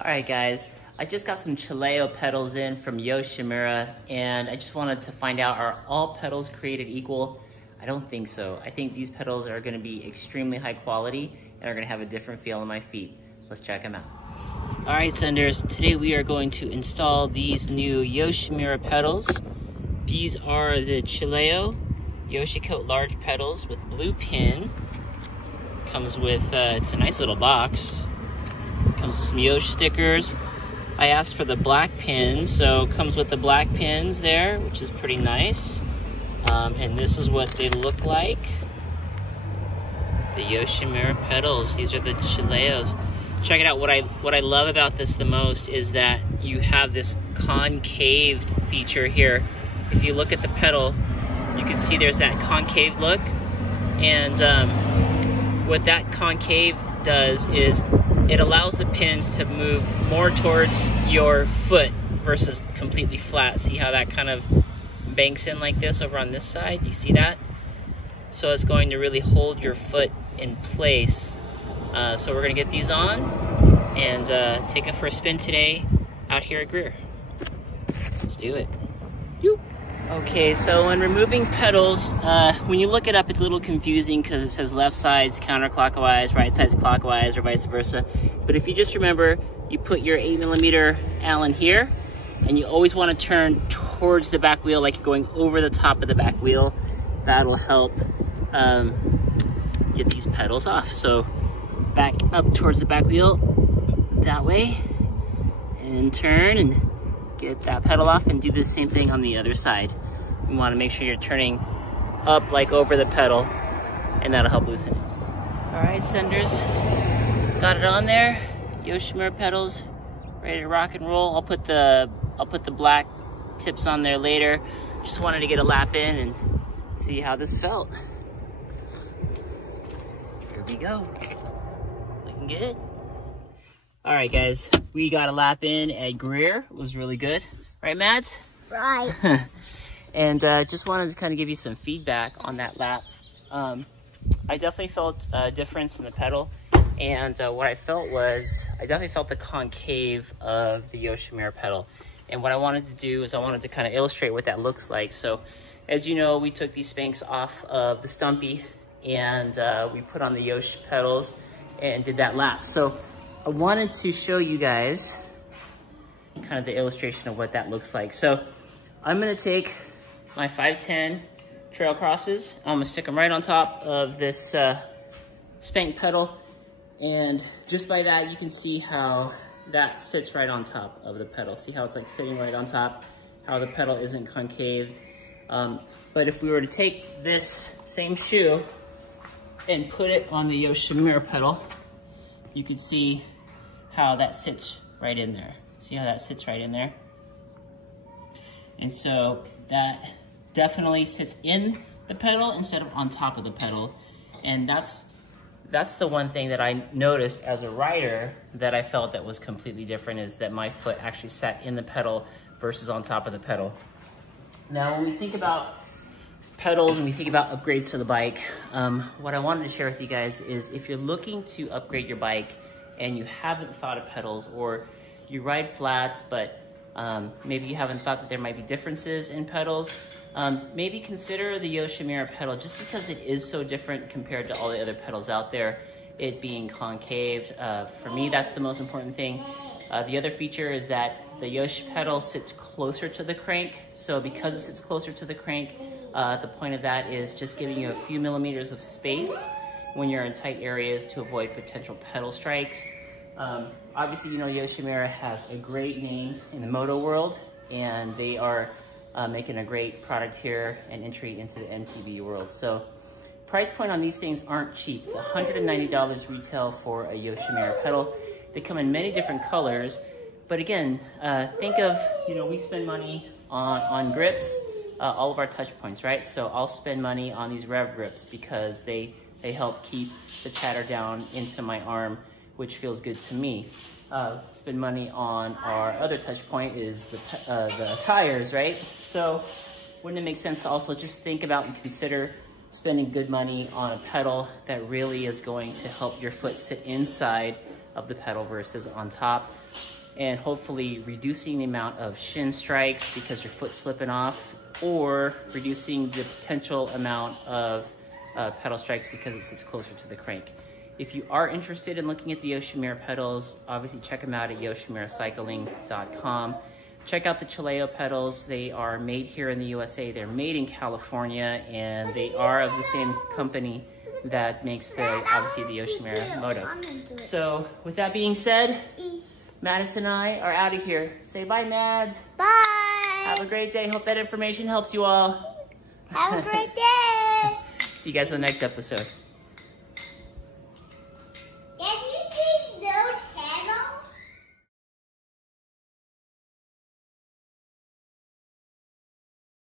Alright guys, I just got some Chileo pedals in from Yoshimura, and I just wanted to find out, are all pedals created equal? I don't think so. I think these pedals are going to be extremely high quality and are going to have a different feel on my feet. Let's check them out. Alright senders, today we are going to install these new Yoshimura pedals. These are the Chileo Yoshikote large pedals with blue pin. Comes with, it's a nice little box. Comes with some Yosh stickers. I asked for the black pins, so it comes with the black pins there, which is pretty nice. And this is what they look like. The Yoshimura pedals. These are the Chileos. Check it out. What I love about this the most is that you have this concaved feature here. If you look at the pedal, you can see there's that concave look. And what that concave does is it allows the pins to move more towards your foot versus completely flat. See how that kind of banks in like this over on this side? You see that? So it's going to really hold your foot in place. So we're gonna get these on and take it for a spin today out here at Greer. Let's do it. Yoop. Okay, so when removing pedals, when you look it up, it's a little confusing because it says left side's counterclockwise, right side's clockwise, or vice versa. But if you just remember, you put your 8mm Allen here, and you always want to turn towards the back wheel like you're going over the top of the back wheel. That'll help get these pedals off. So back up towards the back wheel that way, and turn and get that pedal off, and do the same thing on the other side. You want to make sure you're turning up like over the pedal, and that'll help loosen it. All right, senders, got it on there. Yoshimura pedals, ready to rock and roll. I'll put the black tips on there later. Just wanted to get a lap in and see how this felt. Here we go. Looking good. All right, guys, we got a lap in at Greer. It was really good. Right, Mads? Right. And just wanted to kind of give you some feedback on that lap. I definitely felt a difference in the pedal. And what I felt was, I definitely felt the concave of the Yoshimura pedal. And what I wanted to do is I wanted to kind of illustrate what that looks like. So, as you know, we took these spanks off of the Stumpy, and we put on the Yosh pedals and did that lap. So I wanted to show you guys kind of the illustration of what that looks like. So I'm gonna take my 510 trail crosses. I'm gonna stick them right on top of this spank pedal. And just by that, you can see how that sits right on top of the pedal. See how it's like sitting right on top, how the pedal isn't concaved. But if we were to take this same shoe and put it on the Yoshimura pedal, you could see how that sits right in there. See how that sits right in there? And so that definitely sits in the pedal instead of on top of the pedal. And that's the one thing that I noticed as a rider that I felt that was completely different, is that my foot actually sat in the pedal versus on top of the pedal. Now, when we think about pedals and we think about upgrades to the bike, what I wanted to share with you guys is, if you're looking to upgrade your bike and you haven't thought of pedals, or you ride flats, but maybe you haven't thought that there might be differences in pedals, maybe consider the Yoshimura pedal, just because it is so different compared to all the other pedals out there, it being concave. For me, that's the most important thing. The other feature is that the Yosh pedal sits closer to the crank. So because it sits closer to the crank, the point of that is just giving you a few millimeters of space when you're in tight areas to avoid potential pedal strikes. Obviously, you know, Yoshimura has a great name in the moto world, and they are making a great product here and entry into the MTB world. So price point on these things aren't cheap. It's $190 retail for a Yoshimura pedal. They come in many different colors, but again, think of, you know, we spend money on grips, all of our touch points, right? So I'll spend money on these rev grips because they help keep the chatter down into my arm, which feels good to me. Spend money on our other touch point is the tires, right? So wouldn't it make sense to also just think about and consider spending good money on a pedal that really is going to help your foot sit inside of the pedal versus on top, and hopefully reducing the amount of shin strikes because your foot's slipping off, or reducing the potential amount of pedal strikes because it sits closer to the crank. If you are interested in looking at the Yoshimura pedals, obviously check them out at yoshimuracycling.com. Check out the Chileo pedals. They are made here in the USA. They're made in California, and they are of the same company that makes obviously the Yoshimura Moto. So with that being said, Madison and I are out of here. Say bye, Mads. Bye. Have a great day. Hope that information helps you all. Have a great day. See you guys in the next episode.